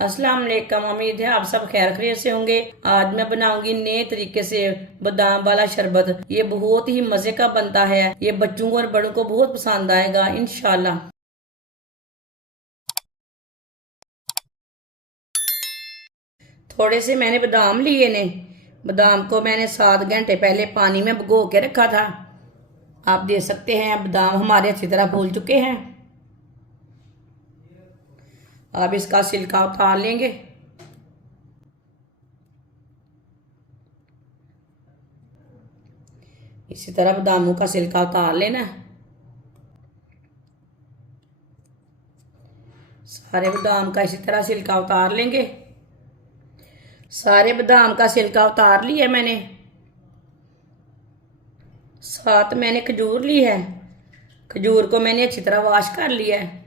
अस्सलाम वालेकुम। उम्मीद है आप सब खैर खैरियत से होंगे। आज मैं बनाऊंगी नए तरीके से बादाम वाला शरबत। ये बहुत ही मजे का बनता है। ये बच्चों को और बड़ों को बहुत पसंद आएगा इंशाल्लाह। थोड़े से मैंने बादाम लिए ने। बादाम को मैंने 7 घंटे पहले पानी में भिगो के रखा था। आप देख सकते हैं बादाम हमारे अच्छी तरह फूल चुके हैं। अब इसका छिलका उतार लेंगे। इसी तरह बादामों का छिलका उतार लेना है। सारे बादाम का इसी तरह छिलका उतार लेंगे। सारे बादाम का छिलका उतार लिया मैंने। साथ मैंने खजूर ली है। खजूर को मैंने अच्छी तरह वॉश कर लिया है।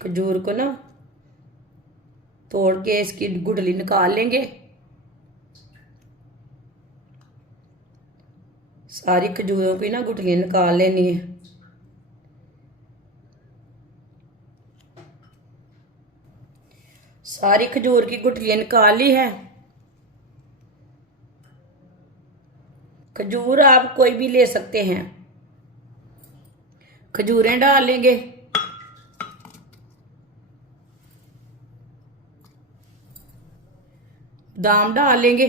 खजूर को ना तोड़ के इसकी गुठली निकाल लेंगे। सारी खजूरों की ना गुठली निकाल लेनी है। सारी खजूर की गुठलियां निकाल ली है। खजूर आप कोई भी ले सकते हैं। खजूरें डाल लेंगे। बादाम डाल लेंगे।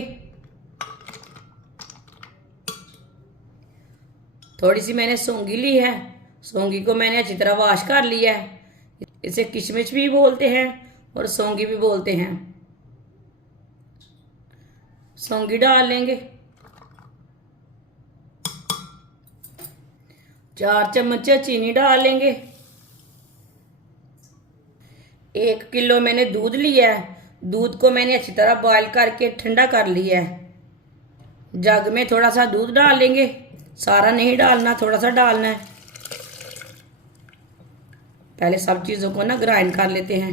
थोड़ी सी मैंने सौंगी ली है। सौंगी को मैंने अच्छी तरह वॉश कर लिया है। इसे किशमिश भी बोलते हैं और सौंगी भी बोलते हैं। सौंगी डाल लेंगे। 4 चम्मच चीनी डाल लेंगे। 1 किलो मैंने दूध लिया है। दूध को मैंने अच्छी तरह बॉयल करके ठंडा कर लिया है। जग में थोड़ा सा दूध डाल लेंगे। सारा नहीं डालना, थोड़ा सा डालना है। पहले सब चीज़ों को ना ग्राइंड कर लेते हैं।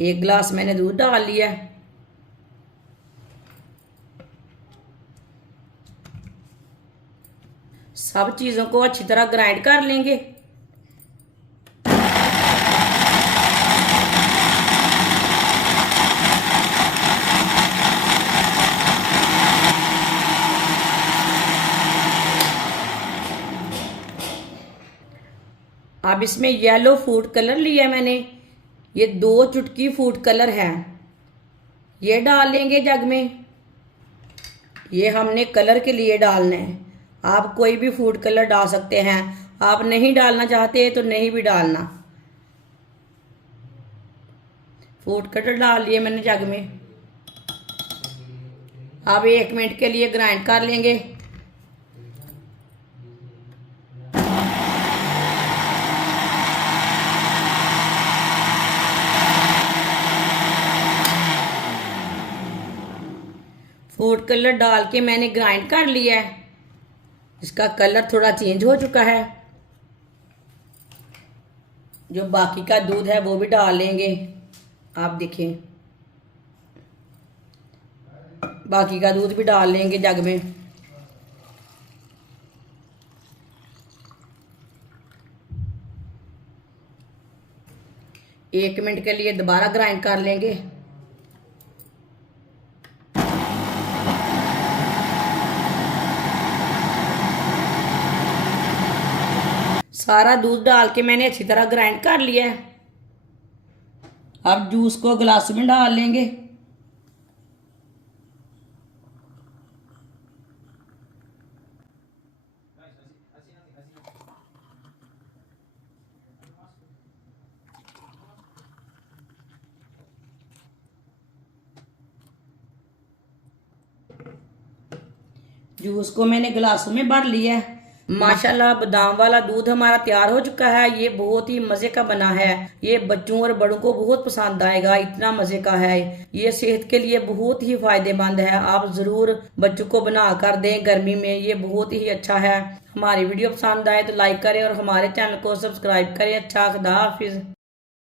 1 गिलास मैंने दूध डाल लिया है। सब चीज़ों को अच्छी तरह ग्राइंड कर लेंगे। अब इसमें येलो फूड कलर लिया मैंने। ये 2 चुटकी फूड कलर है। ये डाल लेंगे जग में। ये हमने कलर के लिए डालना है। आप कोई भी फूड कलर डाल सकते हैं। आप नहीं डालना चाहते तो नहीं भी डालना। फूड कलर डाल लिए मैंने जग में। अब 1 मिनट के लिए ग्राइंड कर लेंगे। फूड कलर डाल के मैंने ग्राइंड कर लिया है। इसका कलर थोड़ा चेंज हो चुका है। जो बाकी का दूध है वो भी डाल लेंगे। आप देखें, बाकी का दूध भी डाल लेंगे जग में। एक मिनट के लिए दोबारा ग्राइंड कर लेंगे। सारा दूध डाल के मैंने अच्छी तरह ग्राइंड कर लिया है। अब जूस को गिलास में डाल लेंगे। जूस को मैंने गिलासों में भर लिया है। माशाल्लाह बादाम वाला दूध हमारा तैयार हो चुका है। ये बहुत ही मज़े का बना है। ये बच्चों और बड़ों को बहुत पसंद आएगा, इतना मज़े का है। ये सेहत के लिए बहुत ही फायदेमंद है। आप ज़रूर बच्चों को बना कर दें गर्मी में। ये बहुत ही अच्छा है। हमारी वीडियो पसंद आए तो लाइक करें और हमारे चैनल को सब्सक्राइब करें। अच्छा, खुदा हाफिज़।